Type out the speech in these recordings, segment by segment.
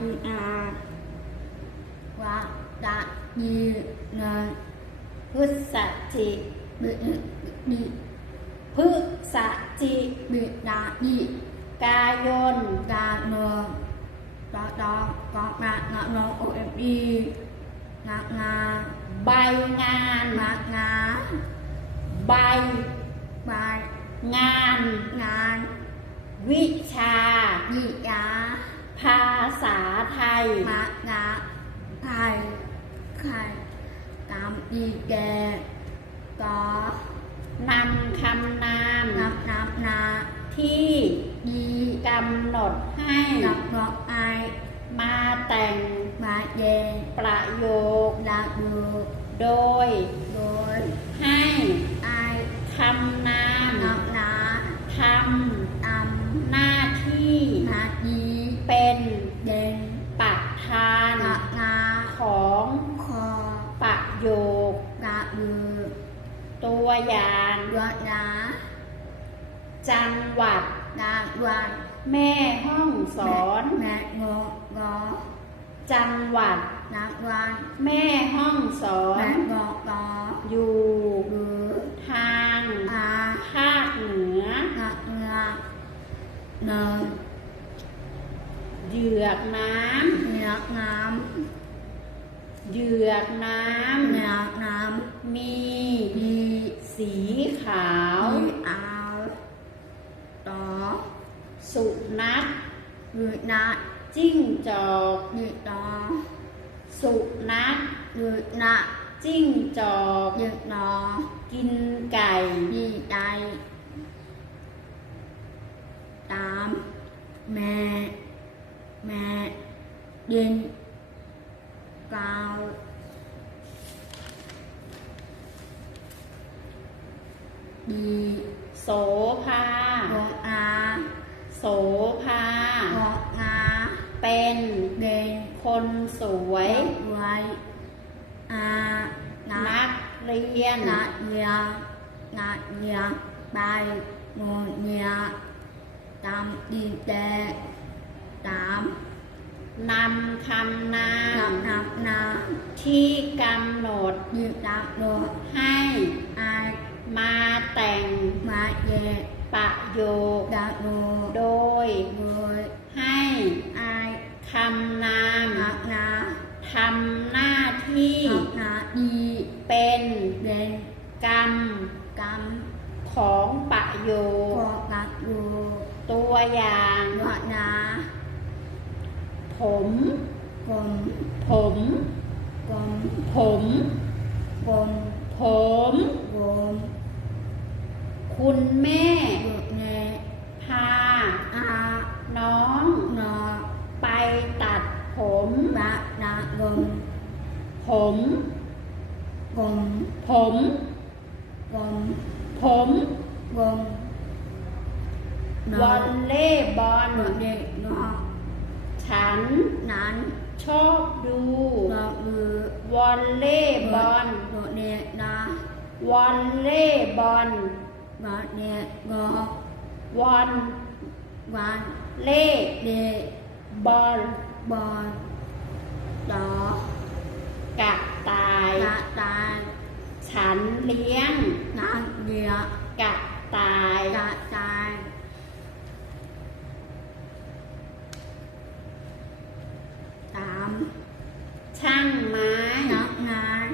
อีอาวาดาดีเนนพฤศจิบิดีพฤศจิบิดาดีกายนดาโนดอดอกกอกงางะโนโอเอ็มดีงางาใบงานงางาใบใบงานงานวิชา ยิยา ภาษาไทย มางาไข่ไข่ตามดีแกกอนำคำนามน้ำน้ำนาที่ดีกำหนดให้นับดอกไอมาแต่งมาเยนประโยคดาดูโดย โดยให้ไอคำนามนับนาทอำำ ตัวอย่างดวนาจังหวัดดาวันแม่ห้องสอน แม่งงงอจังหวัดนักวันแม่ห้องสอน แม่งงงออยู่หรือทางอาภาคเหนือนักงาเนินเหยือกน้เนื้องามำเหยือกน้เนื้อน้ำมีำดี สีขาวดีเอาต่อสุนัขหรือนาจิ้งจอกดีต่อสุนัขหรือนาจิ้งจอกดีต่อกินไก่ดีใจตามแม่แม่ดินกาว ดีโสภาโรงอาโสภาโรงอาเป็นเด่นคนสวย ไว้อานันักกเรียนนักเรียนนักเรียนไปโรงเรียนตามดีแต่ตามนำคำนามนับนับนาที่กำหนดยืดตามโดดให้อายมาแต่ง ยประโยคดาโดโดย โดยให้อายคำนามนักนาทำหน้าที่นักนาดีเป็นเด่นกรรมกำของประโยกคอกักดูตัวอย่างนาผมกลมผมกลมผมกลมผม คุณแม่ดุเนพา อาน้อง นอไปตัดผม บะนากลมผมกลมผมกลมผมกลมนวออลเล่บอลนอเด็กนอฉันนั้นชอบดูนอมือวอลเล่บอลนอเด็กนาวอลเล่บอล นอเด็กงอวอลวันเล่เด็กบอลบอลดอกกะตายกะตาย ฉันเลี้ยงนางเดียกะตายกะตายสามช่างม้นักงาน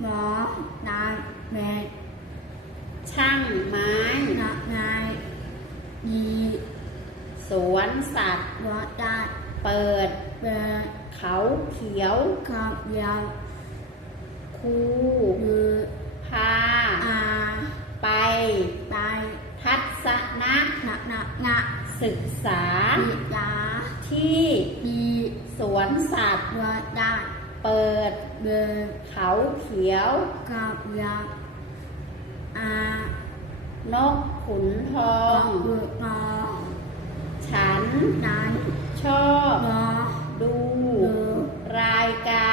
หมอนางแม่ ช่างไม้ นักงานดี สวนสัตว์วอดาเปิด เปิดเขาเขียวขับยาวคูหรือพา อาไป ไปทัศนะหนักหนักงะศึกษาดีดาที่ดีสวนสัตว์วอดาเปิดเดินเขาเขียวขับยาวอานกขุนทอ ฉันนั้นชอบ ดู รายการ